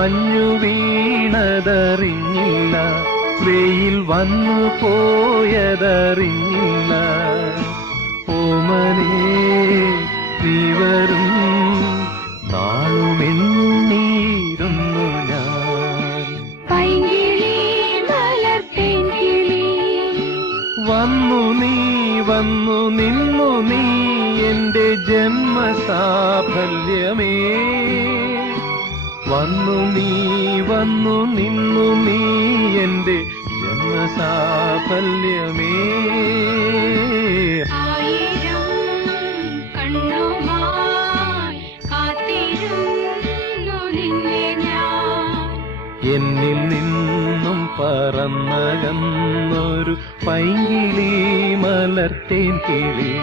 മഞ്ഞു വീണതറിഞ്ഞില്ല, വെയിൽ വന്നു പോയതറിഞ്ഞില്ല. ഓമനേ നീ വരും നാളുമെണ്ണീരുന്നു ഞാൻ. വന്നു നീ വന്നു നിന്നു നീ എന്റെ ജന്മസാഫല്യമേ. വന്നു നീ വന്നു നിന്നു നീ എന്റെ ജന്മസാഫല്യമേ. എന്നിൽ നിന്നും പറന്നകന്നൊരു പൈങ്കിളി മലർത്തേൻ കിളി.